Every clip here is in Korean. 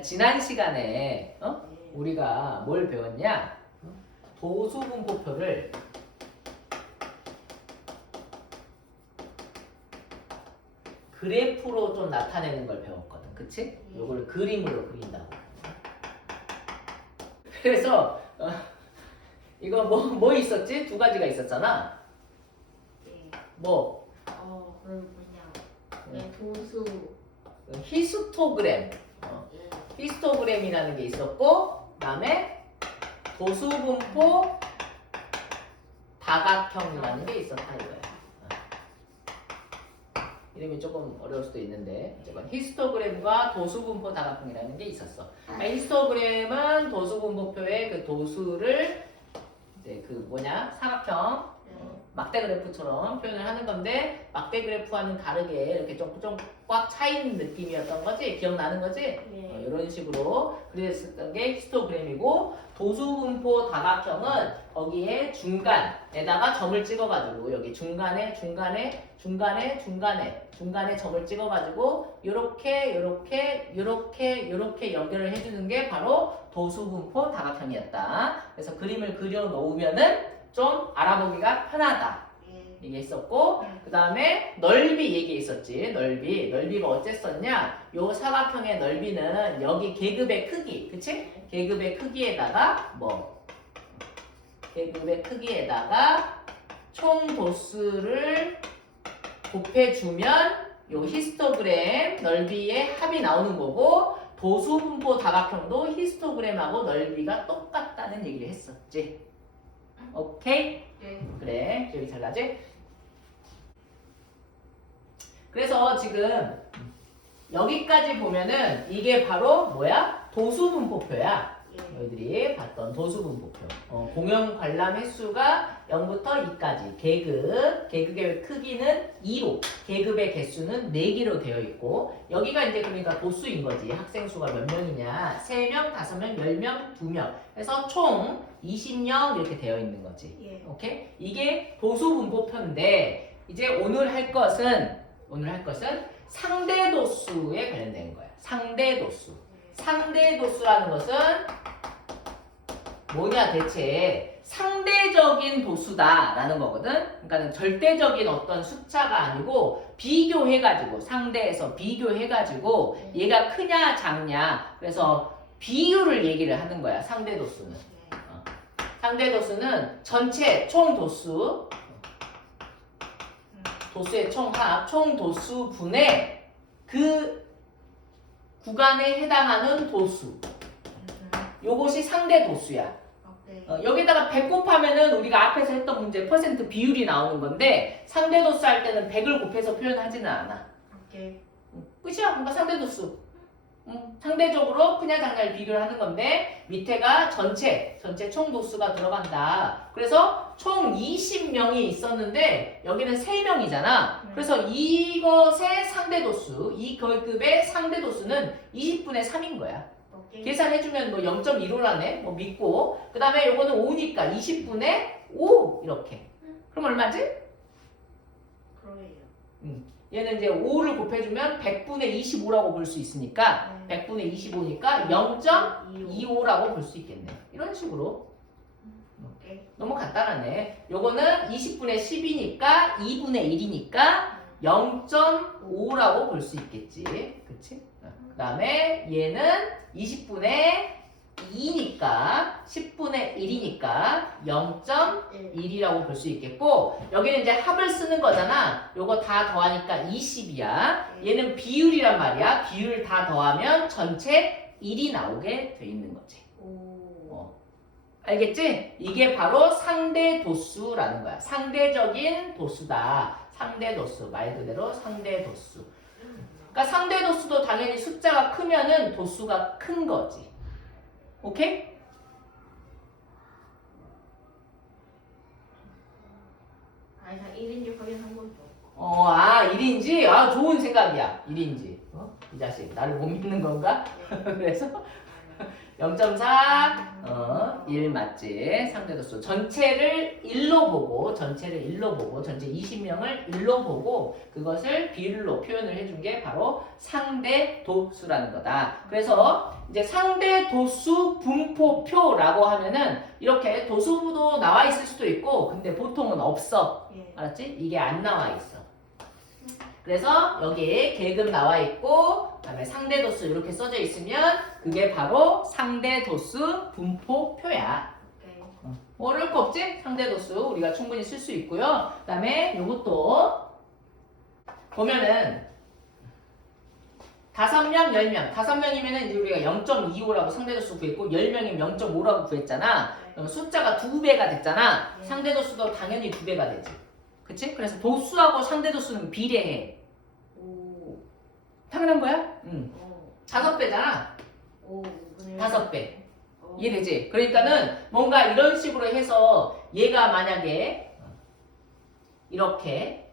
지난 시간에 우리가 뭘 배웠냐? 도수분포표를 그래프로 좀 나타내는 걸 배웠거든. 그치? 요걸 그림으로 그린다고. 그래서 이거 뭐 있었지? 두 가지가 있었잖아. 뭐? 그럼 그냥 도수. 히스토그램. 히스토그램이라는 게 있었고, 그 다음에 도수분포 다각형이라는 게 있었다 이거야. 이름이 조금 어려울 수도 있는데 어쨌건 히스토그램과 도수분포 다각형이라는 게 있었어. 그러니까 히스토그램은 도수분포표의 그 도수를 이제 그 사각형 막대 그래프처럼 표현을 하는 건데 막대 그래프와는 다르게 이렇게 좀 꽉 차 있는 느낌이었던 거지? 기억나는 거지? 이런 식으로 그랬었던 게 히스토그램이고, 도수분포 다각형은 거기에 중간에다가 점을 찍어가지고 여기 중간에 점을 찍어가지고 요렇게 연결을 해주는 게 바로 도수분포 다각형이었다. 그래서 그림을 그려 놓으면은 좀 알아보기가 편하다. 이게 있었고, 그 다음에 넓이 얘기 있었지. 넓이가 어쨌었냐? 요 사각형의 넓이는 여기 계급의 크기, 그치? 계급의 크기에다가 계급의 크기에다가 총 도수를 곱해주면 요 히스토그램 넓이의 합이 나오는 거고, 도수분포 다각형도 히스토그램하고 넓이가 똑같다는 얘기를 했었지. 오케이? 그래, 기억이 잘 나지? 그래서 지금 여기까지 보면은 이게 바로 뭐야? 도수분포표야. 너희들이 봤던 도수분포표. 공용 관람 횟수가 0부터 2까지. 계급의 크기는 2로, 계급의 개수는 4개로 되어 있고, 여기가 이제 그러니까 도수인 거지. 학생 수가 몇 명이냐? 3명, 5명, 10명, 2명. 그래서 총 20명 이렇게 되어 있는 거지. 오케이? 이게 도수분포표인데, 이제 오늘 할 것은 상대도수에 관련된 거야. 상대도수. 상대도수라는 것은 뭐냐 대체? 상대적인 도수다라는 거거든. 그러니까 절대적인 어떤 숫자가 아니고 비교해가지고, 상대에서 비교해가지고 얘가 크냐 작냐, 그래서 비율을 얘기를 하는 거야. 상대도수는. 상대도수는 전체 총 도수, 도수의 총합, 총 도수분의 그 구간에 해당하는 도수. 요것이 상대 도수야. 여기다가 100 곱하면은 우리가 앞에서 했던 문제 퍼센트 비율이 나오는 건데, 상대 도수 할 때는 100을 곱해서 표현하지는 않아. 끝이야. 그러니까 상대 도수. 상대적으로 크냐 작냐를 비교를 하는 건데, 밑에가 전체 총 도수가 들어간다. 그래서 총 20명이 있었는데 여기는 3명이잖아. 그래서 이것의 상대 도수, 이 계급의 상대 도수는 20분의 3인 거야. 계산해주면 0.15라네. 믿고. 그 다음에 요거는 5니까 20분의 5 이렇게. 그럼 얼마지? 그러게요. 얘는 이제 5를 곱해주면 100분의 25라고 볼 수 있으니까 100분의 25니까 0.25라고 볼 수 있겠네. 이런 식으로. 너무 간단하네. 요거는 20분의 10이니까 2분의 1이니까 0.5라고 볼 수 있겠지. 그치? 그 다음에 얘는 20분의 2니까 10분의 1이니까 0.1이라고 볼 수 있겠고, 여기는 이제 합을 쓰는 거잖아. 요거 다 더하니까 20이야. 얘는 비율이란 말이야. 비율 다 더하면 전체 1이 나오게 돼 있는 거지. 알겠지? 이게 바로 상대 도수라는 거야. 상대적인 도수다. 상대 도수. 말 그대로 상대 도수. 그러니까 상대 도수도 당연히 숫자가 크면은 도수가 큰 거지. 오케이? 다 1인지 확인한 거죠. 1인지? 좋은 생각이야. 1인지. 이 자식, 나를 못 믿는 건가? 그래서 0.4, 1 맞지? 상대도수. 전체를 1로 보고, 전체 20명을 1로 보고, 그것을 비율로 표현을 해준 게 바로 상대도수라는 거다. 그래서 이제 상대도수 분포표라고 하면은 이렇게 도수도 나와 있을 수도 있고, 근데 보통은 없어. 예. 알았지? 이게 안 나와 있어. 그래서 여기에 계급 나와 있고 그다음에 상대도수 이렇게 써져 있으면 그게 바로 상대도수 분포표야. 오케이. 뭐 어려울 거 없지? 상대도수 우리가 충분히 쓸 수 있고요. 그다음에 요것도 보면은 5명, 10명. 5명이면은 이제 우리가 0.25라고 상대도수 구했고 10명이면 0.5라고 구했잖아. 그럼 숫자가 2배가 됐잖아. 네. 상대도수도 당연히 2배가 되지. 그치? 그래서 도수하고 상대도수는 비례해. 오. 당연한 거야? 응. 오. 5배잖아. 오. 5배. 오. 이해되지? 그러니까는 뭔가 이런 식으로 해서 얘가 만약에 이렇게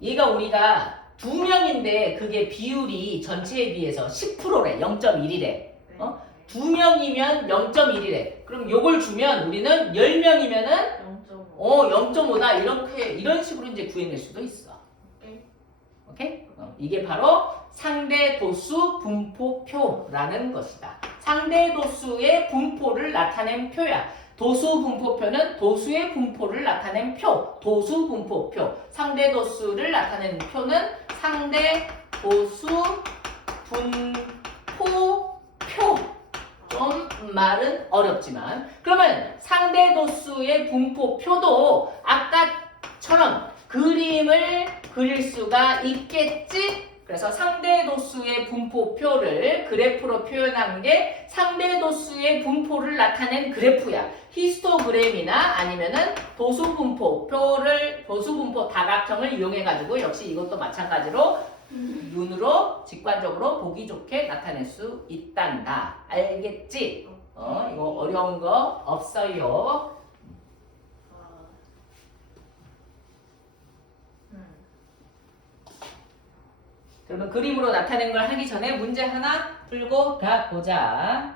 얘가 우리가 2명인데 그게 비율이 전체에 비해서 10%래. 0.1이래. 네. 어? 2명이면 0.1이래. 그럼 요걸 주면 우리는 10명이면은 0.5. 0.5다 이런 식으로 이제 구해낼 수도 있어. 오케이. 오케이? 이게 바로 상대도수 분포표라는 것이다. 상대도수의 분포를 나타낸 표야. 도수 분포표는 도수의 분포를 나타낸 표. 도수 분포표. 상대도수를 나타낸 표는 상대도수 분포표. 좀 말은 어렵지만 그러면 상대도수의 분포표도 아까처럼 그림을 그릴 수가 있겠지? 그래서 상대도수의 분포표를 그래프로 표현한 게 상대도수의 분포를 나타낸 그래프야. 히스토그램이나 아니면은 도수분포 다각형을 이용해가지고 역시 이것도 마찬가지로 눈으로 직관적으로 보기 좋게 나타낼 수 있단다. 알겠지? 이거 어려운 거 없어요. 그러면 그림으로 나타낸 걸 하기 전에 문제 하나 풀고 가보자.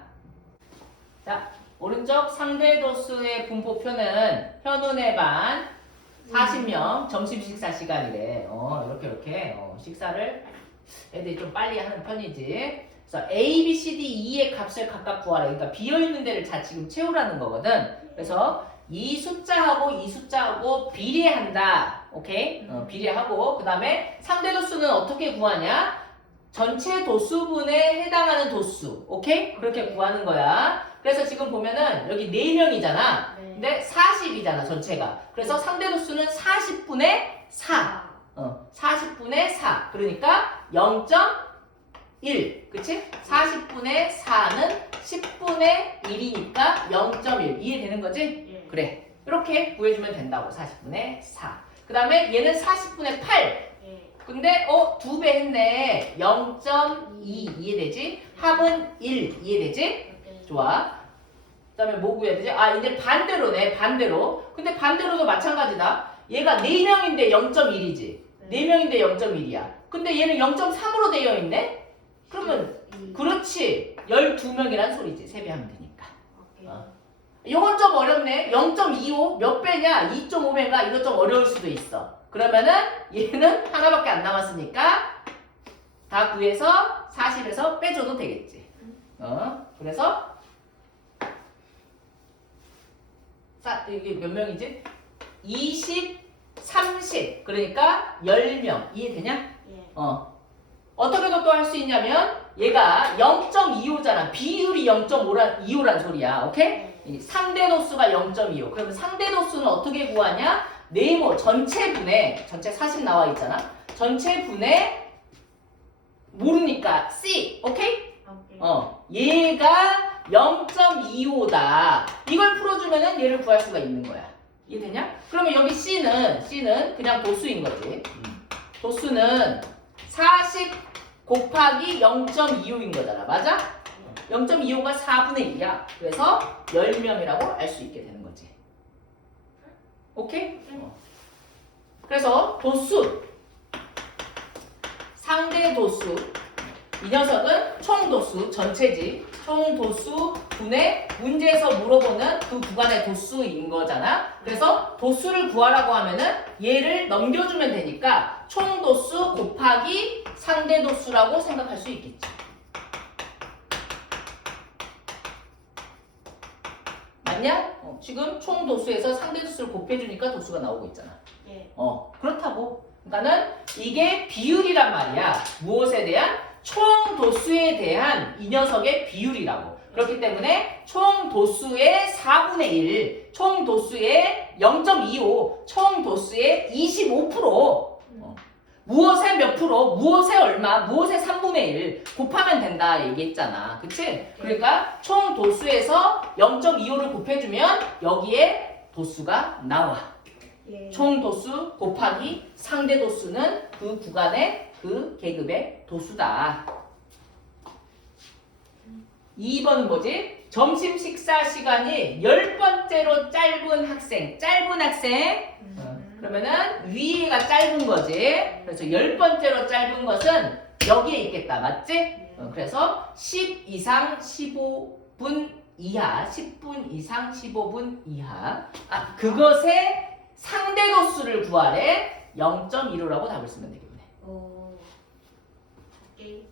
자, 오른쪽 상대도수의 분포표는 현운의 반 40명 점심 식사 시간이래. 이렇게 식사를 애들이 좀 빨리 하는 편이지. 그래서 A, B, C, D, E의 값을 각각 구하라. 그러니까 비어있는 데를 다 지금 채우라는 거거든. 그래서 이 숫자하고 비례한다. 오케이? 비례하고 그 다음에 상대도수는 어떻게 구하냐? 전체 도수분에 해당하는 도수. 오케이? 그렇게 구하는 거야. 그래서 지금 보면은 여기 4명이잖아. 네. 근데 40이잖아 전체가. 그래서 상대도수는 40분의 4. 40분의 4. 그러니까 0.1. 그치? 40분의 4는 10분의 1이니까 0.1. 이해되는 거지? 예. 그래. 이렇게 구해주면 된다고. 40분의 4. 그 다음에 얘는 40분의 8. 예. 근데 2배 했네. 0.2 이해되지? 합은 1 이해되지? 오케이. 좋아. 그 다음에 뭐 구해야 되지? 이제 반대로네. 반대로. 근데 반대로도 마찬가지다. 얘가 4명인데 0.1이지. 4명인데 0.1이야. 근데 얘는 0.3으로 되어 있네? 그러면 그렇지. 12명이란 소리지. 3배 하면 되니까. 오케이. 이건 좀 어렵네. 0.25 몇 배냐? 2.5배인가? 이거 좀 어려울 수도 있어. 그러면은 얘는 하나밖에 안 남았으니까 다 구해서 40에서 빼줘도 되겠지. 그래서 이게 몇 명이지? 20, 30. 그러니까 10명. 이해되냐? 예. 어떻게도 또 할 수 있냐면 얘가 0.25잖아. 비율이 0.25란 소리야. 오케이? 이 상대도수가 0.25. 그러면 상대도수는 어떻게 구하냐? 네모 전체 40 나와 있잖아. 전체 분의 모르니까 C. 오케이? 오케이. 얘가 0.25다. 이걸 풀어주면은 얘를 구할 수가 있는 거야. 이해되냐? 그러면 여기 C는 그냥 도수인 거지. 도수는 40 곱하기 0.25인 거잖아. 맞아? 0.25가 4분의 1이야. 그래서 10명이라고 알 수 있게 되는 거지. 오케이? 그래서 도수, 상대 도수, 이 녀석은 총도수 전체지. 총도수 분의 문제에서 물어보는 그 구간의 도수인 거잖아. 그래서 도수를 구하라고 하면은 얘를 넘겨주면 되니까 총도수 곱하기 상대도수라고 생각할 수 있겠지. 맞냐? 지금 총도수에서 상대도수를 곱해주니까 도수가 나오고 있잖아. 예. 그렇다고. 그러니까는 이게 비율이란 말이야. 무엇에 대한? 총 도수에 대한 이 녀석의 비율이라고. 그렇기 때문에 총 도수의 4분의 1, 총 도수의 0.25, 총 도수의 25%, 무엇의 몇 프로, 무엇의 얼마, 무엇의 3분의 1 곱하면 된다 얘기했잖아. 그치? 그러니까 총 도수에서 0.25를 곱해주면 여기에 도수가 나와. 예. 총 도수 곱하기 상대 도수는 그 구간의 그 계급의 도수다. 2번은 뭐지? 점심 식사 시간이 10번째로 짧은 학생. 그러면은 위가 짧은 거지. 그래서 10번째로 짧은 것은 여기에 있겠다. 맞지? 그래서 10 이상 15분 이하, 10분 이상 15분 이하. 그것의 상대도수를 구하래. 0.15라고 답을 쓰면 되겠네. 오. 오케이.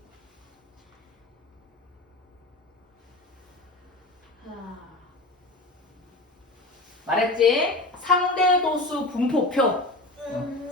말했지? 상대도수 분포표.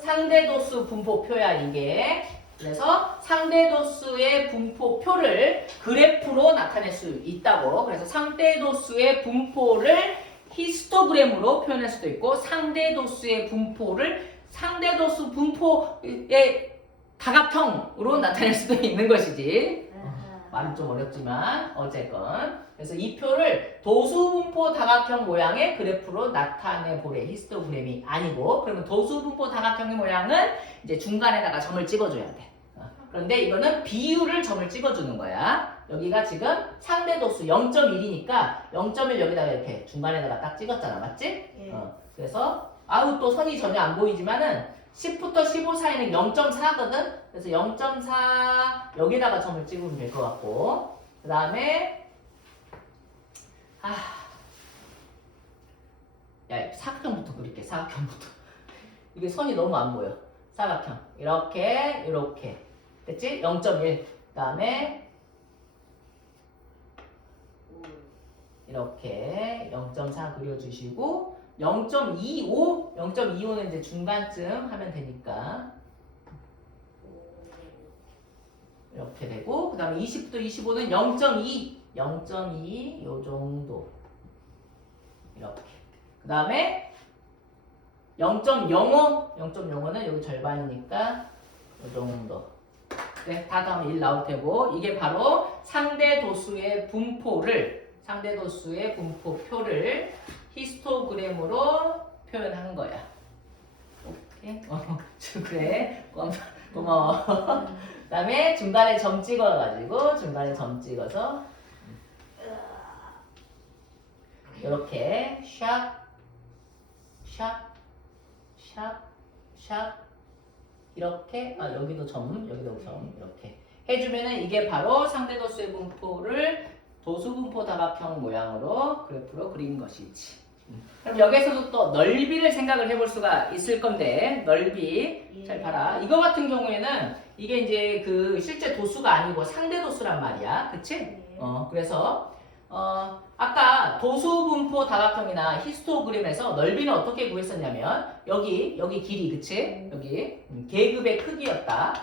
상대도수 분포표야 이게. 그래서 상대도수의 분포표를 그래프로 나타낼 수 있다고. 그래서 상대도수의 분포를 히스토그램으로 표현할 수도 있고 상대도수의 분포를 상대도수 분포의 다각형으로 나타낼 수도 있는 것이지. 말은 좀 어렵지만 어쨌건 그래서 이 표를 도수분포 다각형 모양의 그래프로 나타내 보래. 히스토그램이 아니고. 그러면 도수분포 다각형의 모양은 이제 중간에다가 점을 찍어줘야 돼. 그런데 이거는 비율을 점을 찍어주는 거야. 여기가 지금 상대도수 0.1이니까 0.1 여기다가 이렇게 중간에다가 딱 찍었잖아. 맞지? 예. 그래서 또 선이 전혀 안 보이지만은 10부터 15 사이는 0.4거든? 그래서 0.4 여기다가 점을 찍으면 될 것 같고 그 다음에 야 사각형부터 그릴게. 사각형부터. 이게 선이 너무 안 보여. 사각형 이렇게 됐지? 0.1 그 다음에 이렇게 0.4 그려주시고 0.25는 이제 중간쯤 하면 되니까 이렇게 되고 그 다음에 20부터 25는 0.2 요 정도 이렇게 그 다음에 0.05는 여기 절반이니까 요 정도. 네, 다 다음에 1 나올 테고 이게 바로 상대도수의 분포표를 히스토그램으로 표현한 거야. 오케이? 그래. 고마워. 그 다음에 중간에 점 찍어가지고 이렇게 샵 이렇게 여기도 점 이렇게 해주면은 이게 바로 상대도수의 분포를 도수분포 다각형 모양으로 그래프로 그린 것이지. 그럼 여기서도 또 넓이를 생각을 해볼 수가 있을 건데 넓이 잘 봐라. 이거 같은 경우에는 이게 이제 그 실제 도수가 아니고 상대도수란 말이야. 그치? 그래서 아까 도수분포 다각형이나 히스토그램에서 넓이는 어떻게 구했었냐면 여기 길이 그치? 여기 계급의 크기였다.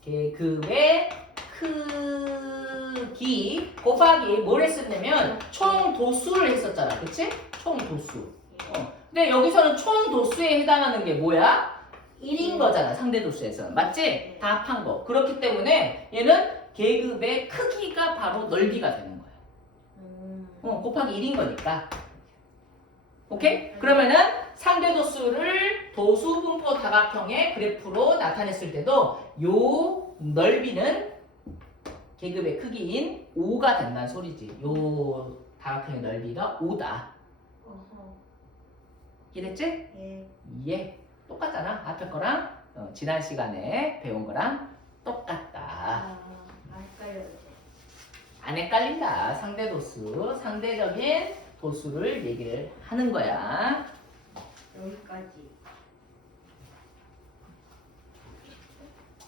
계급의 크기 곱하기 뭘 했었냐면 총 도수를 했었잖아. 그치? 총 도수. 근데 여기서는 총 도수에 해당하는 게 뭐야? 1인 거잖아. 상대도수에서는. 맞지? 다 합한 거. 그렇기 때문에 얘는 계급의 크기가 바로 넓이가 되는 거야. 곱하기 1인 거니까. 오케이? 그러면은 상대도수를 도수분포 다각형의 그래프로 나타냈을 때도 요 넓이는 계급의 크기인 5가 된다는 소리지. 요 다각형의 넓이가 5다. 이해됐지? 예. 예. 똑같잖아. 앞에 거랑 지난 시간에 배운 거랑 똑같다. 헷갈려요. 안 헷갈린다. 상대 도수, 상대적인 도수를 얘기를 하는 거야. 여기까지.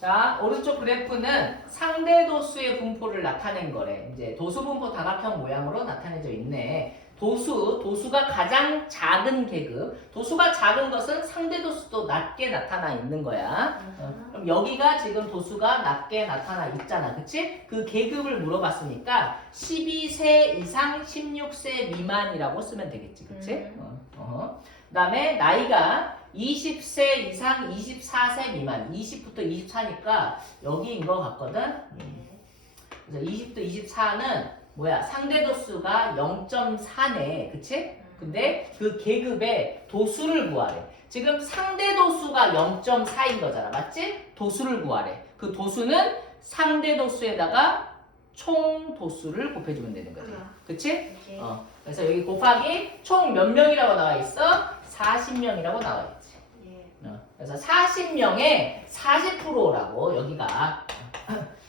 자, 오른쪽 그래프는 상대 도수의 분포를 나타낸 거래. 이제 도수 분포 다각형 모양으로 나타내져 있네. 도수가 가장 작은 계급. 도수가 작은 것은 상대 도수도 낮게 나타나 있는 거야. 그럼 여기가 지금 도수가 낮게 나타나 있잖아. 그치? 그 계급을 물어봤으니까 12세 이상 16세 미만이라고 쓰면 되겠지. 그치? 그 다음에 나이가 20세 이상 24세 미만. 20부터 24니까 여기인 것 같거든. 그래서 20부터 24는 뭐야? 상대 도수가 0.4네. 그치? 근데 그 계급의 도수를 구하래. 지금 상대 도수가 0.4인 거잖아. 맞지? 도수를 구하래. 그 도수는 상대 도수에다가 총 도수를 곱해주면 되는 거지. 그치? 그래서 여기 곱하기 총 몇 명이라고 나와 있어? 40명이라고 나와 있지. 그래서 40명의 40%라고 여기가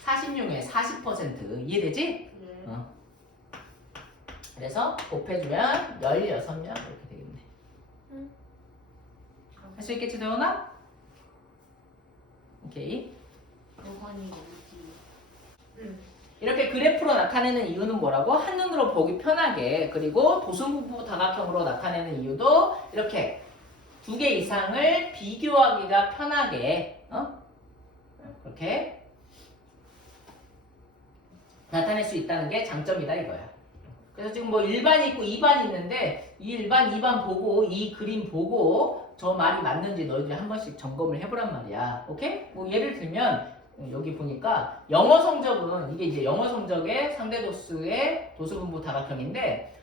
40명의 40% 이해되지? 그래서 곱해주면 16명 이렇게 되겠네. 할 수 있겠지, 도연아? 오케이. 로건이 뭐지? 이렇게 그래프로 나타내는 이유는 뭐라고? 한눈으로 보기 편하게. 그리고 도수분포 다각형으로 나타내는 이유도 이렇게 두 개 이상을 비교하기가 편하게 그렇게 나타낼 수 있다는 게 장점이다 이거야. 그래서 지금 뭐 1반이 있고 2반이 있는데 이 1반, 2반 보고 이 그림 보고 저 말이 맞는지 너희들이 한 번씩 점검을 해보란 말이야. 오케이? 뭐 예를 들면 여기 보니까 영어 성적은 이게 이제 영어 성적의 상대 도수의 도수분포 다각형인데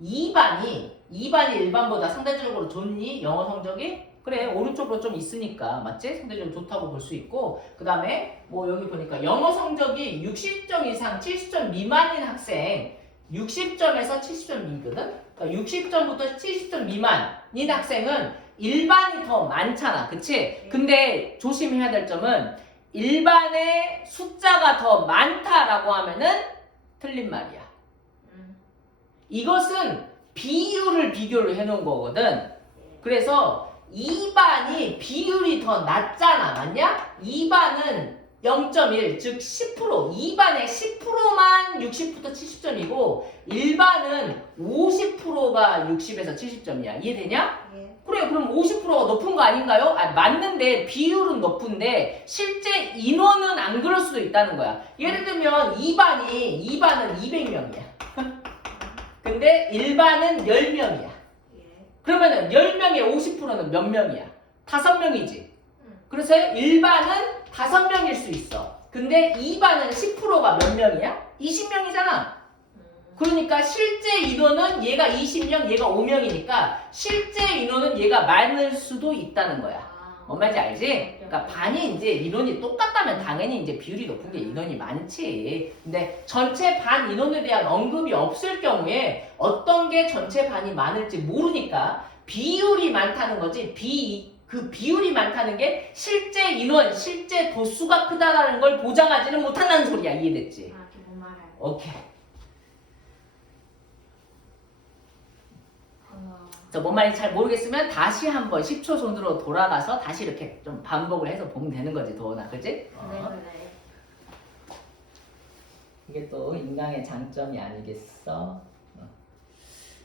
2반이 1반보다 상대적으로 좋니? 영어 성적이? 그래, 오른쪽으로 좀 있으니까 맞지? 상대적으로 좋다고 볼 수 있고 그 다음에 뭐 여기 보니까 영어 성적이 60점 이상 70점 미만인 학생 60점에서 70점이거든? 그러니까 60점부터 70점 미만인 학생은 일반이 더 많잖아. 그치? 근데 조심해야 될 점은 일반의 숫자가 더 많다라고 하면은 틀린 말이야. 이것은 비율을 비교를 해놓은 거거든. 그래서 2반이 비율이 더 낮잖아. 맞냐? 2반은 0.1, 즉 10%. 2반의 10%만 60부터 70점이고 1반은 50%가 60에서 70점이야. 이해되냐? 그래, 그럼 50%가 높은 거 아닌가요? 맞는데 비율은 높은데 실제 인원은 안 그럴 수도 있다는 거야. 예를 들면 2반은 200명이야. 근데 1반은 10명이야. 그러면은 10명의 50%는 몇 명이야? 5명이지. 그래서 1반은 5명일 수 있어. 근데 2반은 10%가 몇 명이야? 20명이잖아. 그러니까 실제 인원은 얘가 20명, 얘가 5명이니까 실제 인원은 얘가 많을 수도 있다는 거야. 뭔 말인지 알지? 그러니까 반이 이제 인원이 똑같다면 당연히 이제 비율이 높은 게 인원이 많지. 근데 전체 반 인원에 대한 언급이 없을 경우에 어떤 게 전체 반이 많을지 모르니까 비율이 많다는 거지. 그 비율이 많다는 게 실제 인원, 실제 도수가 크다라는 걸 보장하지는 못한다는 소리야. 이해됐지? 오케이. 뭔 말인지 잘 모르겠으면 다시 한번 10초 손으로 돌아가서 다시 이렇게 좀 반복을 해서 보면 되는 거지, 도원아. 그치? 그래. 이게 또 인강의 장점이 아니겠어?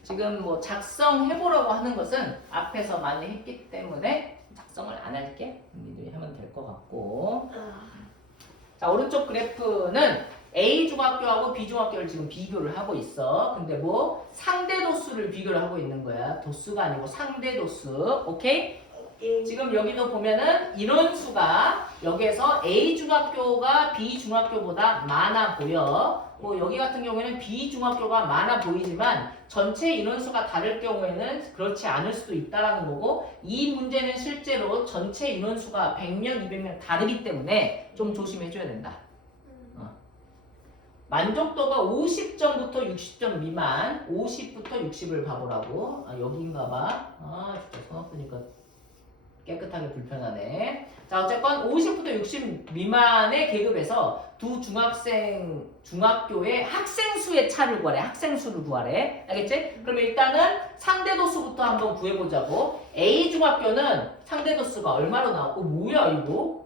지금 뭐 작성해보라고 하는 것은 앞에서 많이 했기 때문에 작성을 안 할게. 니들이 하면 될 것 같고. 자, 오른쪽 그래프는 A 중학교하고 B 중학교를 지금 비교를 하고 있어. 근데 뭐 상대 도수를 비교를 하고 있는 거야. 도수가 아니고 상대 도수. 오케이? 지금 여기도 보면은 인원수가 여기에서 A 중학교가 B 중학교보다 많아 보여. 뭐 여기 같은 경우에는 B 중학교가 많아 보이지만 전체 인원수가 다를 경우에는 그렇지 않을 수도 있다라는 거고 이 문제는 실제로 전체 인원수가 100명, 200명 다르기 때문에 좀 조심해줘야 된다. 만족도가 50점부터 60점 미만 50부터 60을 봐보라고. 여기인가 봐. 진짜 손 아프니까 깨끗하게 불편하네. 자, 어쨌건 50부터 60 미만의 계급에서 두 중학교의 학생 수의 차를 구하래. 학생 수를 구하래. 알겠지? 그러면 일단은 상대도 수부터 한번 구해보자고. A 중학교는 상대도 수가 얼마로 나왔고, 뭐야 이거?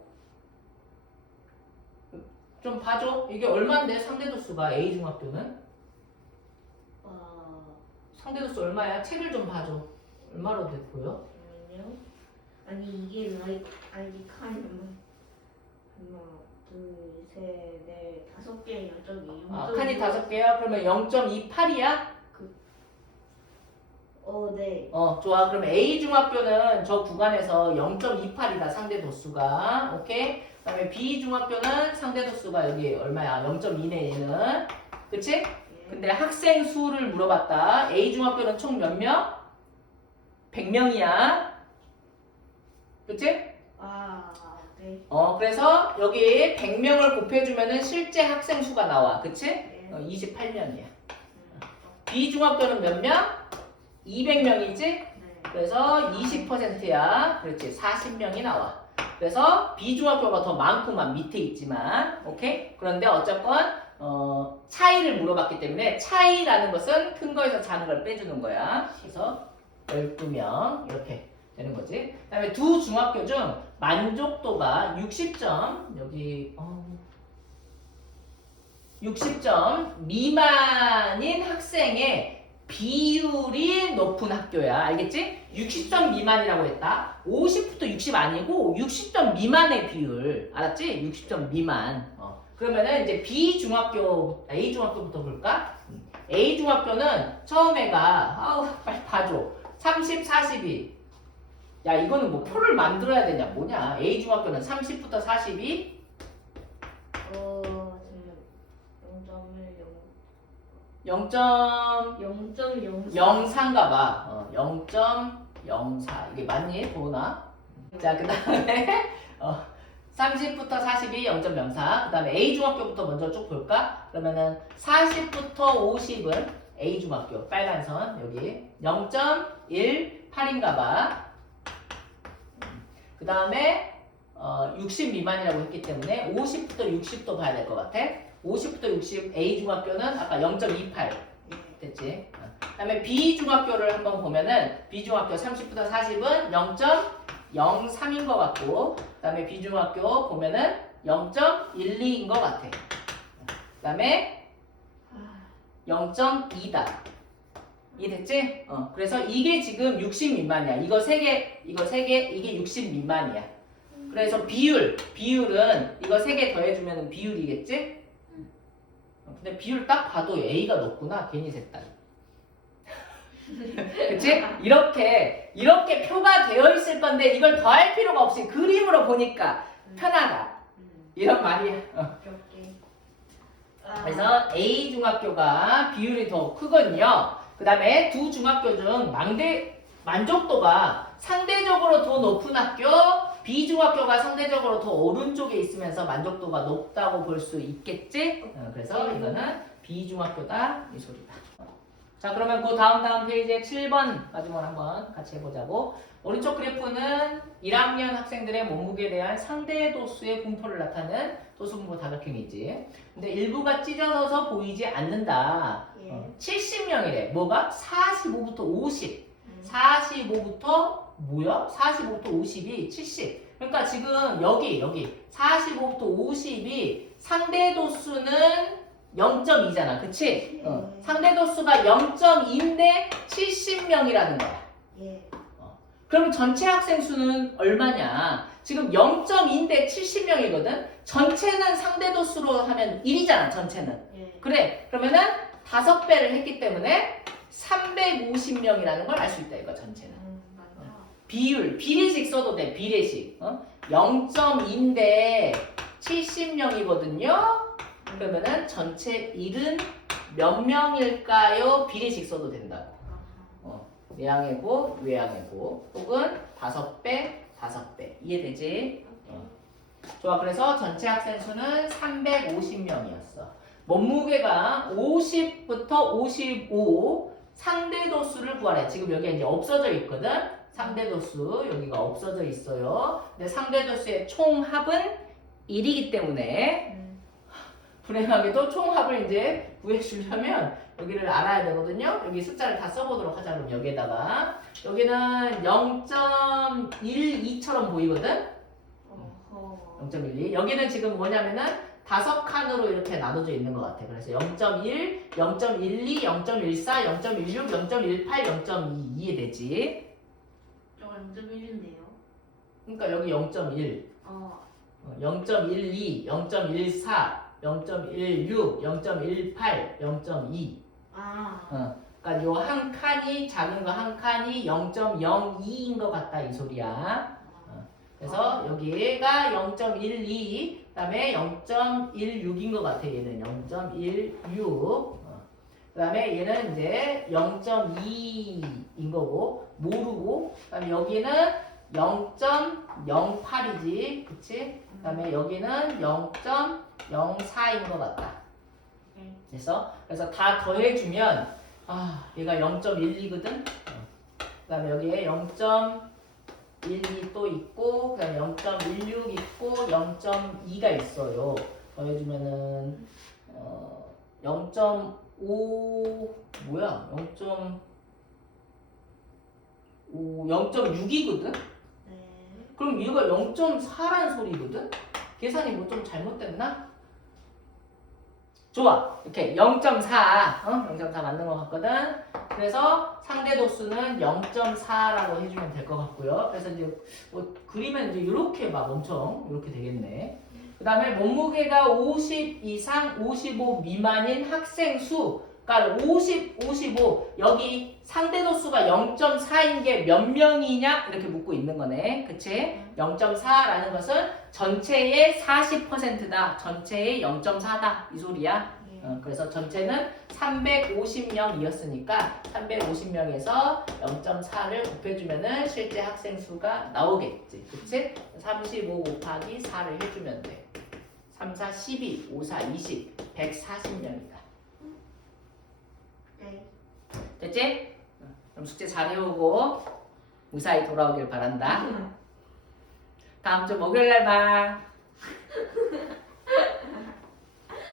좀 봐줘. 이게 얼마인데 상대도 수가 A 중학교는? 상대도 수 얼마야? 책을 좀 봐줘. 얼마로 돼 보여? 잠깐만요. 아니 이게 아니 칸이 하나, 둘, 셋, 넷, 5개예요. 저기. 아, 칸이 5개야? 그러면 0.28이야? 네. 좋아. 그럼 A 중학교는 저 구간에서 0.28이다. 상대 도수가. 오케이? 그 다음에 B 중학교는 상대 도수가 여기 얼마야? 0.2네 얘는. 그치? 예. 근데 학생 수를 물어봤다. A 중학교는 총 몇 명? 100명이야. 그치? 네. 그래서 여기 100명을 곱해주면은 실제 학생 수가 나와. 그치? 네. 28명이야. B 중학교는 몇 명? 200명이지? 네. 그래서 20%야. 그렇지. 40명이 나와. 그래서 B중학교가 더 많구만. 밑에 있지만. 오케이? 그런데 어쨌건 차이를 물어봤기 때문에 차이라는 것은 큰 거에서 작은 걸 빼주는 거야. 그래서 12명 이렇게 되는 거지. 그 다음에 두 중학교 중 만족도가 60점 여기 60점 미만인 학생의 비율이 높은 학교야. 알겠지? 60점 미만이라고 했다. 50부터 60 아니고 60점 미만의 비율. 알았지? 60점 미만. 그러면은 이제 B 중학교, A 중학교부터 볼까? A 중학교는 처음에가 빨리 봐줘. 30, 42. 야, 이거는 뭐 표를 만들어야 되냐? 뭐냐? A 중학교는 30부터 42. 잠깐만. 0. 0.04. 04인가 봐. 0.04. 이게 맞니? 보나? 자, 그 다음에 30부터 42, 0.04. 그 다음에 A 중학교부터 먼저 쭉 볼까? 그러면은 40부터 50은 A 중학교. 빨간 선, 여기. 0.18인가 봐. 그 다음에 60 미만이라고 했기 때문에 50부터 60도 봐야 될 것 같아. 50부터 60 A 중학교는 아까 0.28 됐지. 그 다음에 B 중학교를 한번 보면은 B 중학교 30부터 40은 0.03인 것 같고, 그 다음에 B 중학교 보면은 0.12인 것 같아. 그 다음에 0.2다. 이해됐지? 그래서 이게 지금 60 미만이야. 이거 3개, 이게 60 미만이야. 그래서 비율은 이거 3개 더해주면 비율이겠지? 근데 비율 딱 봐도 A가 높구나. 괜히 셌다. 그치? 이렇게 표가 되어 있을 건데 이걸 더할 필요가 없이 그림으로 보니까 편하다. 이런 말이야. 그래서 A 중학교가 비율이 더 크거든요. 그 다음에 두 중학교 중 만족도가 상대적으로 더 높은 학교, B 중학교가 상대적으로 더 오른쪽에 있으면서 만족도가 높다고 볼 수 있겠지? 그래서 이거는 B 중학교다 이 소리다. 자, 그러면 그 다음 페이지에 7번 마지막으로 한번 같이 해보자고. 오른쪽 그래프는 1학년 학생들의 몸무게에 대한 상대 도수의 분포를 나타내는 도수 분포 다각형이지. 근데 일부가 찢어져서 보이지 않는다. 70명이래. 뭐가? 45부터 50. 45부터 뭐야? 45부터 50이 70. 그러니까 지금 여기 45부터 50이 상대 도수는 0.2잖아. 그치? 상대 도수가 0.2인데 70명이라는 거야. 그럼 전체 학생 수는 얼마냐? 지금 0.2인데 70명이거든? 전체는 상대 도수로 하면 1이잖아, 전체는. 그래, 그러면은 5배를 했기 때문에 350명이라는 걸 알 수 있다, 이거 전체는. 비례식 써도 돼, 비례식. 0.2인데 70명이거든요? 그러면은 전체 1은 몇 명일까요? 비례식 써도 된다고. 내항해고, 외항해고, 혹은 5배. 이해되지? 좋아. 그래서 전체 학생 수는 350명이었어. 몸무게가 50부터 55 상대 도수를 구하래. 지금 여기 이제 없어져 있거든. 상대 도수 여기가 없어져 있어요. 근데 상대 도수의 총합은 1이기 때문에 불행하게도 총합을 이제 구해주려면 여기를 알아야 되거든요. 여기 숫자를 다 써보도록 하자. 그럼 여기에다가 여기는 0.12처럼 보이거든. 어허. 0.12. 여기는 지금 뭐냐면은 5칸으로 이렇게 나눠져 있는 것 같아. 그래서 0.1, 0.12, 0.14, 0.16, 0.18, 0.2 이해되지? 저거 0.1인데요. 그러니까 여기 0.1, 0.12, 0.14, 0.16, 0.18, 0.2. 그러니까 요 한 칸이 작은 거 한 칸이 0.02인 것 같다 이 소리야. 그래서 여기가 0.12, 그다음에 0.16인 것 같아. 얘는 0.16. 그다음에 얘는 이제 0.2인 거고 모르고. 그다음에 여기는 0.08이지, 그치? 그다음에 여기는 0.04인 것 같다. 그래서 다 더해주면 얘가 0.12거든. 그다음에 여기에 0.12 또 있고, 그다음에 0.16 있고, 0.2가 있어요. 더해주면은 0.5 뭐야? 0.6이거든. 그럼 얘가 0.4란 소리거든. 계산이 뭐 좀 잘못됐나? 좋아. 이렇게 0.4, 0.4 맞는 것 같거든. 그래서 상대 도수는 0.4라고 해주면 될 것 같고요. 그래서 이제 뭐 그리면 이제 이렇게 막 엄청 이렇게 되겠네. 그 다음에 몸무게가 50 이상 55 미만인 학생 수. 그러니까 50, 55 여기 상대 도수가 0.4인 게 몇 명이냐 이렇게 묻고 있는 거네. 그치? 0.4라는 것은 전체의 40%다. 전체의 0.4다. 이 소리야. 그래서 전체는 350명이었으니까 350명에서 0.4를 곱해주면은 실제 학생 수가 나오겠지. 그치? 35 곱하기 4를 해주면 돼. 3, 4, 12, 5, 4, 20, 140명이다. 됐지? 그럼 숙제 잘 해오고 무사히 돌아오길 바란다. 다음 주 목요일날 봐.